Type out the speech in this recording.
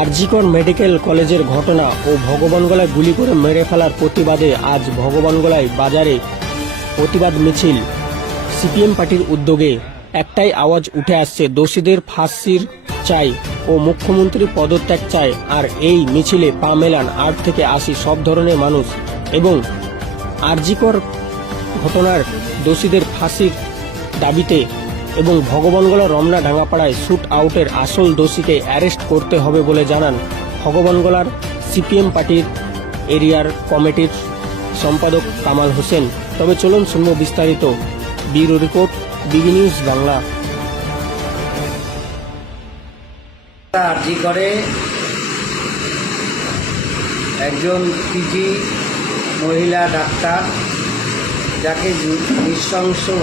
RG Kar medical কলেজের ঘটনা ও ভগবানগোলায় গুলি করে মেরে ফেলার প্রতিবাদে আজ ভগবানগোলায় বাজারে প্রতিবাদ মিছিল। সিপিএম পার্টির উদ্যোগে একটাই আওয়াজ উঠে আসছে, দোষীদের ফাঁসির চাই ও মুখ্যমন্ত্রী পদত্যাগ চাই। আর এই মিছিলে পা মেলান 8 থেকে 80 সব ধরনের মানুষ এবং আরজিকর ঘটনার দোষীদের ফাঁসির দাবিতে এবং ভগবানগোলা রমনা ডাঙ্গাপাড়ায় শুট আউটের আসল দোষীকে অ্যারেস্ট করতে হবে বলে জানান ভগবানগোলার সিপিএম পার্টির এরিয়ার কমিটির সম্পাদক কামাল হোসেন। তবে চলুন শুনব বিস্তারিত। ব্যুরো রিপোর্ট, বিবি নিউজ বাংলা। আরজি করে একজন পিজি মহিলা ডাক্তার যাকে নৃশংস